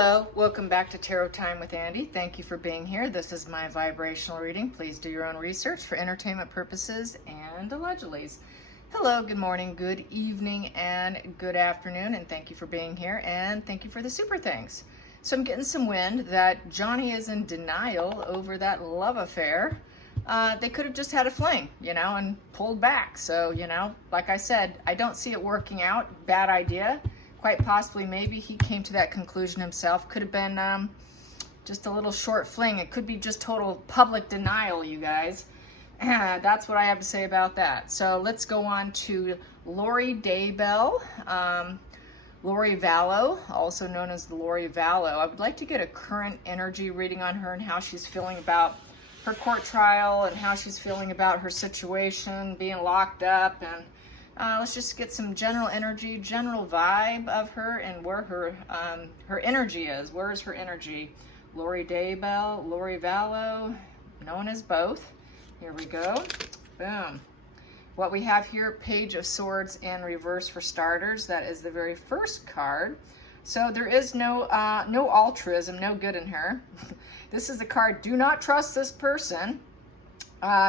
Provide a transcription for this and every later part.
Hello, welcome back to Tarot Time with Andy. Thank you for being here. This is my vibrational reading. Please do your own research for entertainment purposes and allegedly. Hello, good morning, good evening, and good afternoon, and thank you for being here, and thank you for the super thanks. So I'm getting some wind that Johnny is in denial over that love affair. They could have just had a fling, and pulled back. So, like I said, I don't see it working out. Bad idea. Quite possibly, maybe he came to that conclusion himself. Could have been just a little short fling. It could be just total public denial, you guys. That's what I have to say about that. So let's go on to Lori Daybell. Lori Vallow, also known as Lori Vallow. I would like to get a current energy reading on her and how she's feeling about her court trial and how she's feeling about her situation, being locked up, and let's just get some general energy, general vibe of her and where her energy is. Where is her energy? Lori Daybell, Lori Vallow, known as both. Here we go. Boom. What we have here, Page of Swords in reverse for starters. That is the very first card. So there is no altruism, no good in her. This is the card, do not trust this person.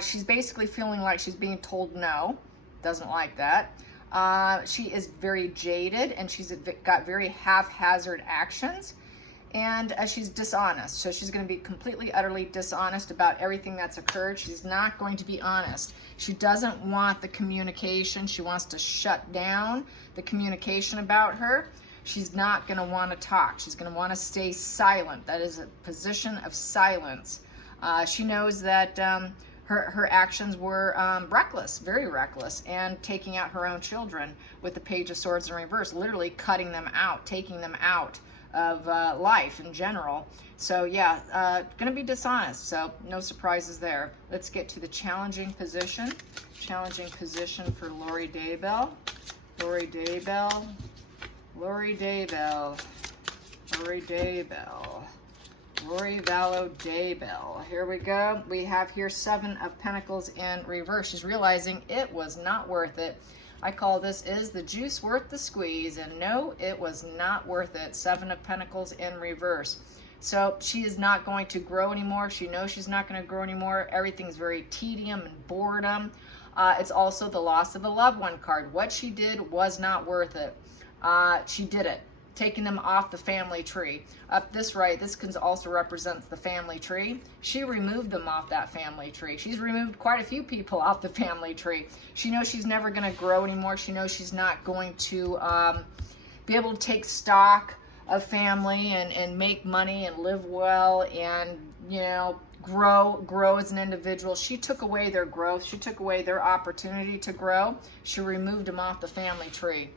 She's basically feeling like she's being told no. Doesn't like that. She is very jaded and she's got very haphazard actions, and she's dishonest. So she's going to be completely, utterly dishonest about everything that's occurred. She's not going to be honest. She doesn't want the communication. She wants to shut down the communication about her. She's not going to want to talk. She's going to want to stay silent. That is a position of silence. She knows that her actions were reckless, very reckless, and taking out her own children with the Page of Swords in reverse, literally cutting them out, taking them out of life in general. So yeah, gonna be dishonest, so no surprises there. Let's get to the challenging position. Challenging position for Lori Daybell. Lori Daybell. Lori Daybell. Lori Daybell. Lori Vallow Daybell. Here we go. We have here Seven of Pentacles in reverse. She's realizing it was not worth it. I call this, is the juice worth the squeeze? And no, it was not worth it. Seven of Pentacles in reverse. So she is not going to grow anymore. She knows she's not going to grow anymore. Everything's very tedium and boredom. It's also the loss of a loved one card. What she did was not worth it. She did it. Taking them off the family tree. Up this right, this can also represent the family tree. She removed them off that family tree. She's removed quite a few people off the family tree. She knows she's never going to grow anymore. She knows she's not going to be able to take stock of family and make money and live well and, grow as an individual. She took away their growth. She took away their opportunity to grow. She removed them off the family tree.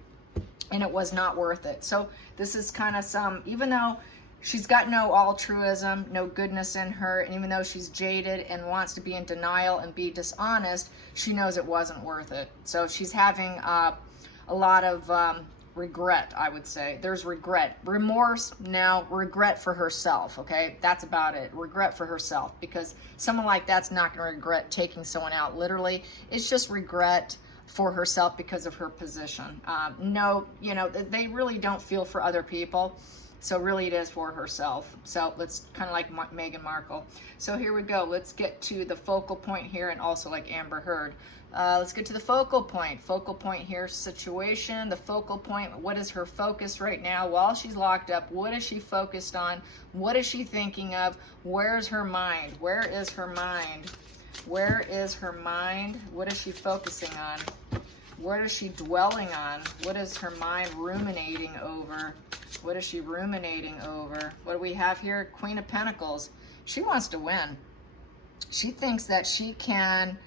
And it was not worth it. So this is kind of even though she's got no altruism, no goodness in her, and even though she's jaded and wants to be in denial and be dishonest, she knows it wasn't worth it. So she's having a lot of regret, I would say. There's regret. Remorse, now regret for herself, okay? That's about it. Regret for herself, because someone like that's not going to regret taking someone out literally. It's just regret for herself because of her position. No, they really don't feel for other people. So really it is for herself. So let's kind of like Meghan Markle. So here we go. Let's get to the focal point here, and also like Amber Heard. Let's get to the focal point. Focal point here, situation. The focal point, what is her focus right now while she's locked up? What is she focused on? What is she thinking of? Where's her mind? Where is her mind? Where is her mind? What is she focusing on? What is she dwelling on? What is her mind ruminating over? What is she ruminating over? What do we have here? Queen of Pentacles. She wants to win. She thinks that she can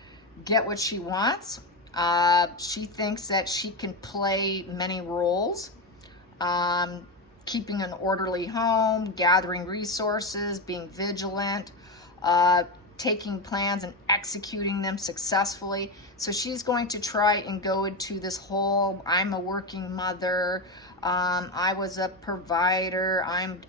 get what she wants. She thinks that she can play many roles. Keeping an orderly home, gathering resources, being vigilant, taking plans and executing them successfully. So she's going to try and go into this whole, I'm a working mother, I was a provider,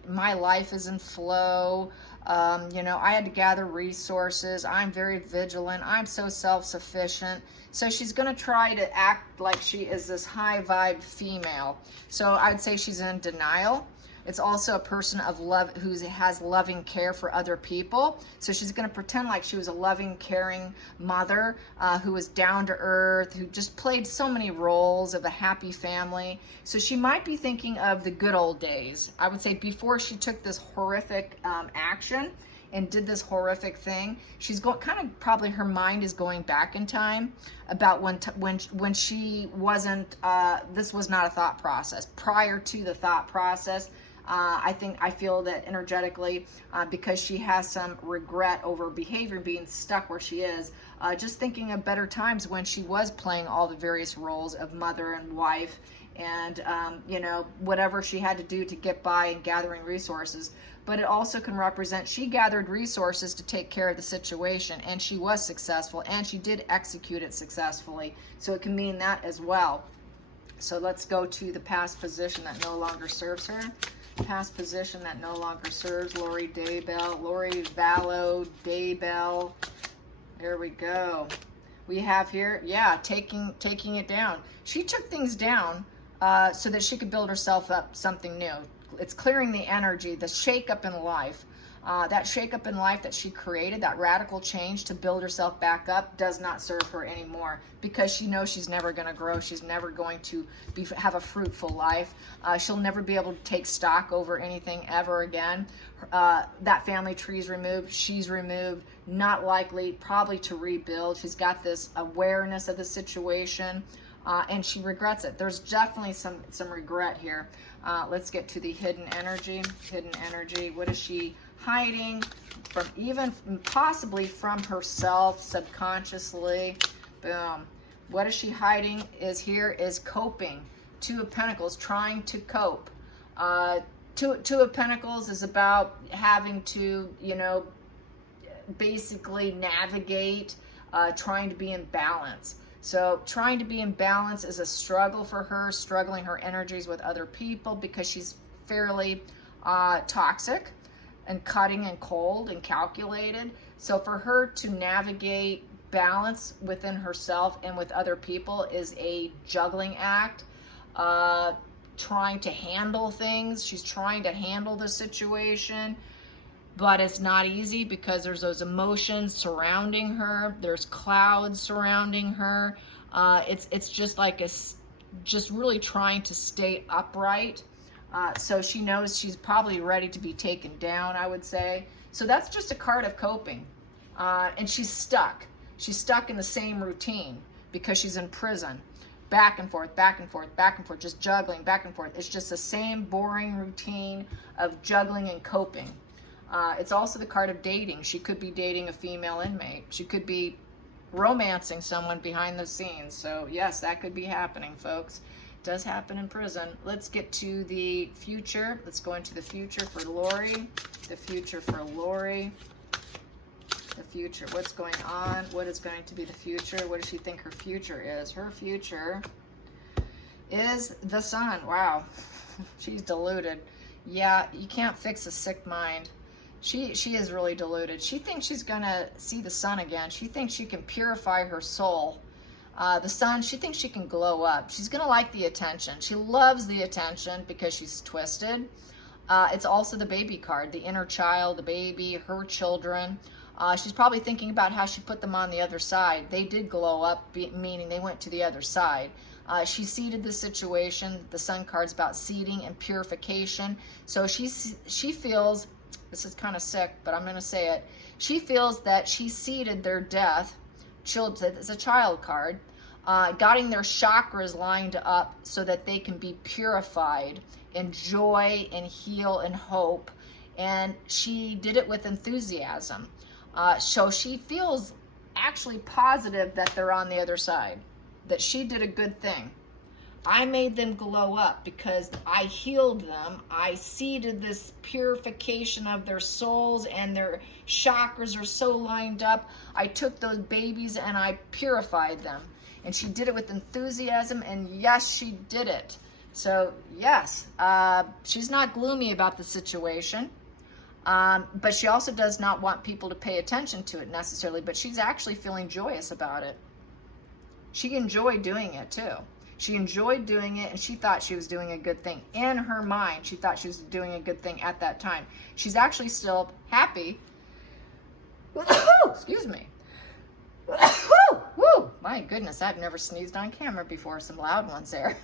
my life is in flow, I had to gather resources, I'm very vigilant, I'm so self-sufficient. So she's going to try to act like she is this high vibe female. So I'd say she's in denial. It's also a person of love who has loving care for other people. So she's going to pretend like she was a loving, caring mother who was down to earth, who just played so many roles of a happy family. So she might be thinking of the good old days. I would say before she took this horrific action and did this horrific thing, she's kind of probably her mind is going back in time about when she wasn't. This was not a thought process. Prior to the thought process, I feel that energetically, because she has some regret over behavior being stuck where she is, just thinking of better times when she was playing all the various roles of mother and wife, and you know, whatever she had to do to get by and gathering resources. But it also can represent she gathered resources to take care of the situation, and she was successful, and she did execute it successfully. So it can mean that as well. So let's go to the past position that no longer serves her. Past position that no longer serves Lori Daybell, Lori Vallow Daybell. There we go. We have here, yeah, taking it down. She took things down so that she could build herself up something new. It's clearing the energy, the shake-up in life. That shake-up in life that she created, that radical change to build herself back up, does not serve her anymore, because she knows she's never going to grow. She's never going to have a fruitful life. She'll never be able to take stock over anything ever again. That family tree is removed. She's removed. Not likely, probably to rebuild. She's got this awareness of the situation, and she regrets it. There's definitely some regret here. Let's get to the hidden energy. Hidden energy. What is she hiding from, even possibly from herself subconsciously? Boom. What is she hiding is coping. Two of Pentacles, trying to cope. Two of Pentacles is about having to, you know, basically navigate, trying to be in balance. So trying to be in balance is a struggle for her, struggling her energies with other people, because she's fairly toxic and cutting and cold and calculated. So for her to navigate balance within herself and with other people is a juggling act. Trying to handle things. She's trying to handle the situation, but it's not easy because there's those emotions surrounding her. There's clouds surrounding her. It's just like just really trying to stay upright. So she knows she's probably ready to be taken down, I would say. So that's just a card of coping. And she's stuck. She's stuck in the same routine because she's in prison. Back and forth, back and forth, back and forth, just juggling back and forth. It's just the same boring routine of juggling and coping. It's also the card of dating. She could be dating a female inmate. She could be romancing someone behind the scenes. So yes, that could be happening, folks. It does happen in prison. Let's get to the future. Let's go into the future for Lori. The future for Lori. The future. What's going on? What is going to be the future? What does she think her future is? Her future is the sun. Wow. She's deluded. Yeah, you can't fix a sick mind. She is really deluded. She thinks she's going to see the sun again. She thinks she can purify her soul. The sun, she thinks she can glow up. She's going to like the attention. She loves the attention because she's twisted. It's also the baby card, the inner child, the baby, her children. She's probably thinking about how she put them on the other side. They did glow up, meaning they went to the other side. She seeded the situation. The sun card's about seeding and purification. So she feels, this is kind of sick, but I'm going to say it. She feels that she seeded their death. It's a child card. Getting their chakras lined up so that they can be purified in joy and heal and hope. And she did it with enthusiasm. So she feels actually positive that they're on the other side, that she did a good thing. I made them glow up because I healed them. I seeded this purification of their souls, and their chakras are so lined up. I took those babies and I purified them. And she did it with enthusiasm, and yes, she did it. So yes, she's not gloomy about the situation. But she also does not want people to pay attention to it necessarily, but she's actually feeling joyous about it. She enjoyed doing it too. She enjoyed doing it, and she thought she was doing a good thing. In her mind, she thought she was doing a good thing at that time. She's actually still happy. Excuse me. Woo! My goodness, I've never sneezed on camera before. Some loud ones there.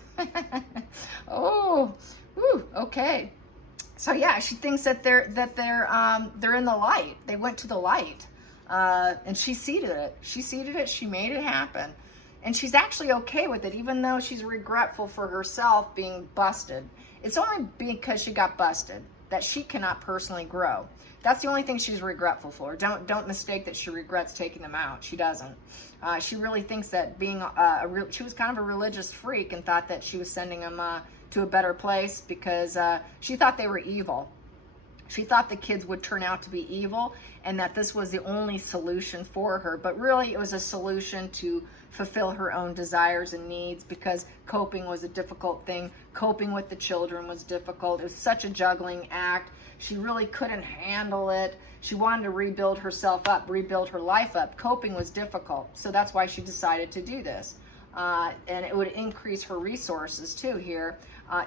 Oh, woo, okay. So yeah, she thinks that they're in the light. They went to the light, and she seeded it. She made it happen, and she's actually okay with it, even though she's regretful for herself being busted. It's only because she got busted that she cannot personally grow. That's the only thing she's regretful for. Don't mistake that she regrets taking them out. She doesn't. She really thinks that being she was kind of a religious freak and thought that she was sending them to a better place because she thought they were evil. She thought the kids would turn out to be evil and that this was the only solution for her. But really, it was a solution to fulfill her own desires and needs, because coping was a difficult thing. Coping with the children was difficult. It was such a juggling act. She really couldn't handle it. She wanted to rebuild herself up, rebuild her life up. Coping was difficult. So that's why she decided to do this. And it would increase her resources too here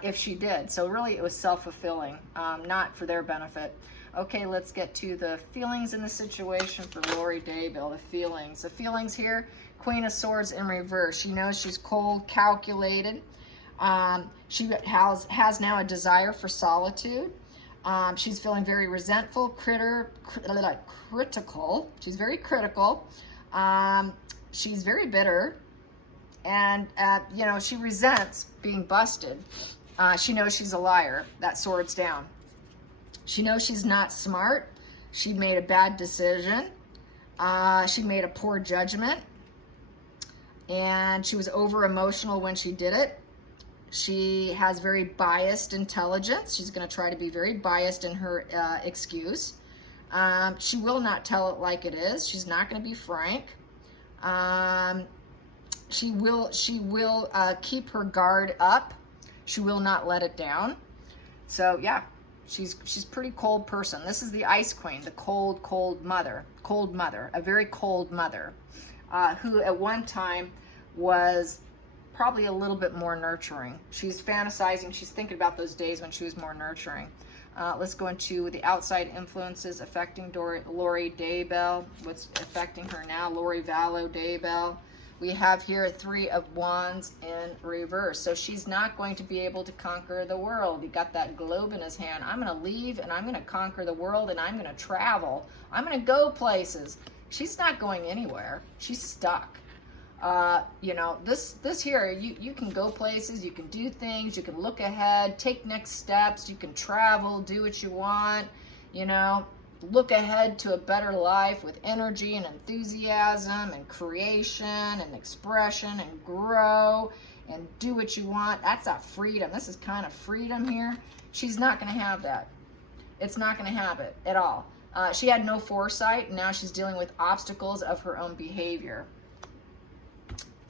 if she did. So really it was self-fulfilling, not for their benefit. Okay, let's get to the feelings in the situation for Lori Daybell. The feelings here, Queen of Swords in reverse. She knows she's cold, calculated. She has now a desire for solitude. She's feeling very resentful, critical. She's very critical. She's very bitter. And, you know, she resents being busted. She knows she's a liar. That sword's down. She knows she's not smart. She made a bad decision. She made a poor judgment. And she was over-emotional when she did it. She has very biased intelligence. She's going to try to be very biased in her excuse. She will not tell it like it is. She's not going to be frank. She will keep her guard up. She will not let it down. So yeah, she's a pretty cold person. This is the Ice Queen, the cold mother, a very cold mother, who at one time was probably a little bit more nurturing. She's fantasizing. She's thinking about those days when she was more nurturing. Let's go into the outside influences affecting Lori Daybell. What's affecting her now? Lori Vallow Daybell. We have here 3 of Wands in reverse. So she's not going to be able to conquer the world. He got that globe in his hand. I'm going to leave and I'm going to conquer the world and I'm going to travel. I'm going to go places. She's not going anywhere. She's stuck. You know, this here, you can go places, you can do things, you can look ahead, take next steps, you can travel, do what you want, you know. Look ahead to a better life with energy and enthusiasm and creation and expression and grow and do what you want. That's a freedom. This is kind of freedom here. She's not going to have that. It's not going to have it at all. She had no foresight, and now she's dealing with obstacles of her own behavior.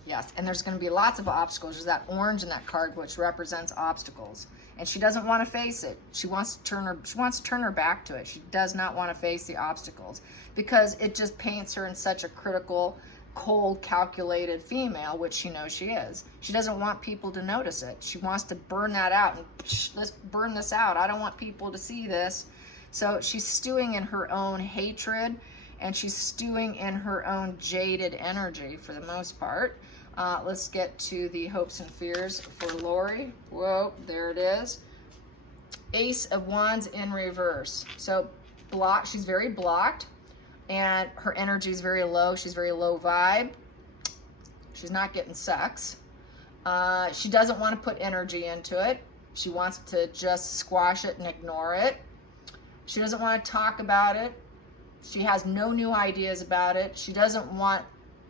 Yes, and there's going to be lots of obstacles. There's that orange in that card, which represents obstacles. And she doesn't want to face it. She wants to turn her back to it. She does not want to face the obstacles because it just paints her in such a critical, cold, calculated female, which she knows she is. She doesn't want people to notice it. She wants to burn that out and let's burn this out. I don't want people to see this. So she's stewing in her own hatred and she's stewing in her own jaded energy for the most part. Let's get to the hopes and fears for Lori. Whoa, there it is. Ace of Wands in reverse. So she's very blocked and her energy is very low. She's very low vibe. She's not getting sex. She doesn't want to put energy into it. She wants to just squash it and ignore it. She doesn't want to talk about it. She has no new ideas about it. She doesn't want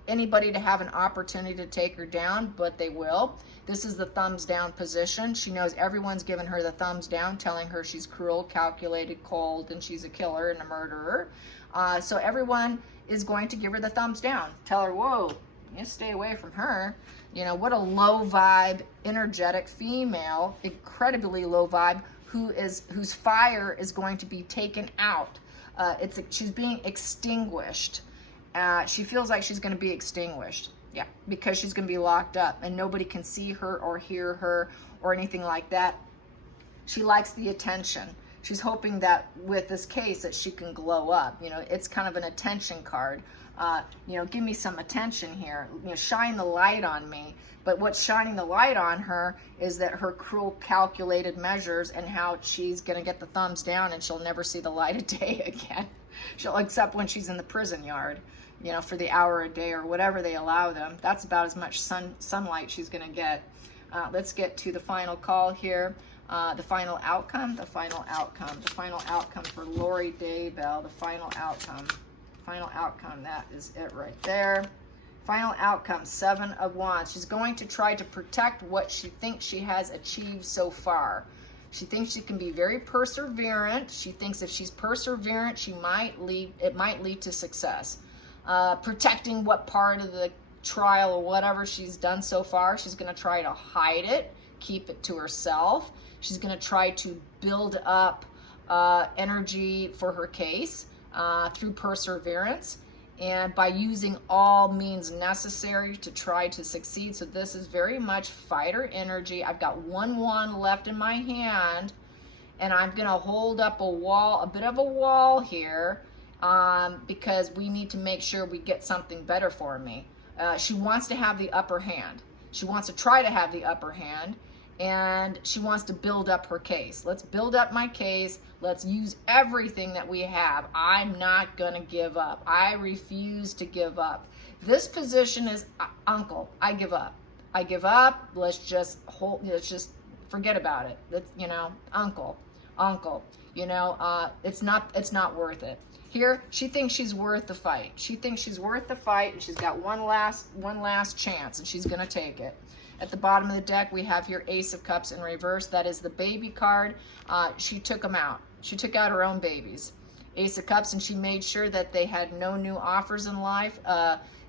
anybody to have an opportunity to take her down, but they will. This is the thumbs down position. She knows everyone's giving her the thumbs down, telling her she's cruel, calculated, cold, and she's a killer and a murderer. So everyone is going to give her the thumbs down. Tell her, whoa, you stay away from her. You know, what a low vibe, energetic female, incredibly low vibe, whose fire is going to be taken out. She's being extinguished. She feels like she's going to be extinguished. Yeah, because she's going to be locked up and nobody can see her or hear her or anything like that. She likes the attention. She's hoping that with this case that she can glow up. You know, it's kind of an attention card. You know, give me some attention here. You know, shine the light on me. But what's shining the light on her is that her cruel, calculated measures and how she's going to get the thumbs down and she'll never see the light of day again. She'll, except when she's in the prison yard, you know, for the hour a day or whatever they allow them. That's about as much sunlight she's going to get. Let's get to the final call here. The final outcome for Lori Daybell, the final outcome, that is it right there. Final outcome, 7 of Wands. She's going to try to protect what she thinks she has achieved so far. She thinks she can be very perseverant. She thinks if she's perseverant, it might lead to success. Protecting what part of the trial or whatever she's done so far, she's going to try to hide it, keep it to herself. She's going to try to build up energy for her case through perseverance and by using all means necessary to try to succeed. So this is very much fighter energy. I've got 1 wand left in my hand, and I'm going to hold up a bit of a wall here because we need to make sure we get something better for me. She wants to have the upper hand. She wants to try to have the upper hand. And she wants to build up her case. Let's build up my case. Let's use everything that we have. I'm not going to give up. I refuse to give up. This position is, uncle, I give up. I give up. Let's just forget about it. That's, you know, uncle, you know, it's not worth it. Here, she thinks she's worth the fight. She thinks she's worth the fight, and she's got one last chance, and she's going to take it. At the bottom of the deck, we have here Ace of Cups in reverse. That is the baby card. She took them out. She took out her own babies. Ace of Cups, and she made sure that they had no new offers in life,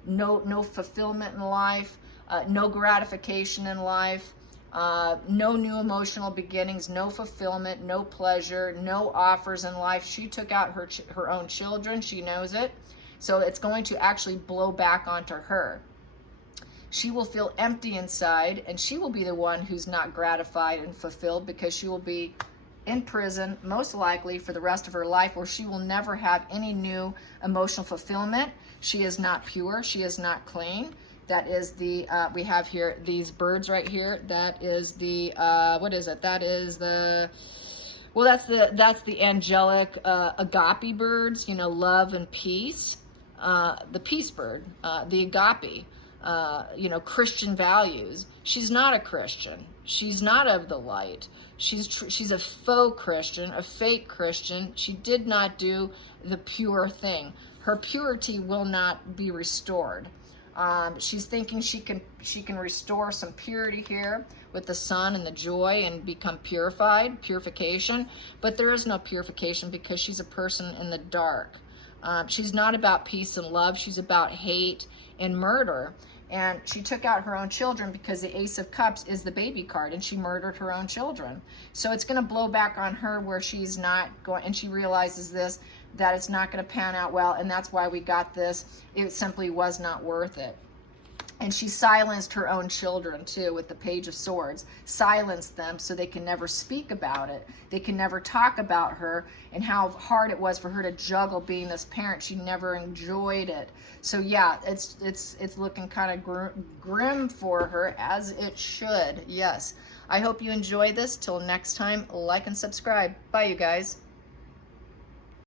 no fulfillment in life, no gratification in life, no new emotional beginnings, no fulfillment, no pleasure, no offers in life. She took out her own children. She knows it. So it's going to actually blow back onto her. She will feel empty inside, and she will be the one who's not gratified and fulfilled because she will be in prison, most likely for the rest of her life, where she will never have any new emotional fulfillment. She is not pure. She is not clean. That is the, we have here these birds right here. That is the, what is it? That is the, well, that's the angelic agape birds, you know, love and peace. The peace bird, the agape. You know, Christian values. She's not a Christian. She's not of the light. She's a faux Christian, a fake Christian. She did not do the pure thing. Her purity will not be restored. She's thinking she can restore some purity here with the sun and the joy and become purified, purification. But there is no purification because she's a person in the dark. She's not about peace and love. She's about hate and murder. And she took out her own children because the Ace of Cups is the baby card, and she murdered her own children. So it's going to blow back on her where she's not going, and she realizes this, that it's not going to pan out well, and that's why we got this. It simply was not worth it. And she silenced her own children too with the Page of Swords. Silenced them so they can never speak about it. They can never talk about her and how hard it was for her to juggle being this parent. She never enjoyed it. So yeah, it's looking kind of grim for her, as it should. Yes. I hope you enjoy this. Till next time, like and subscribe. Bye, you guys.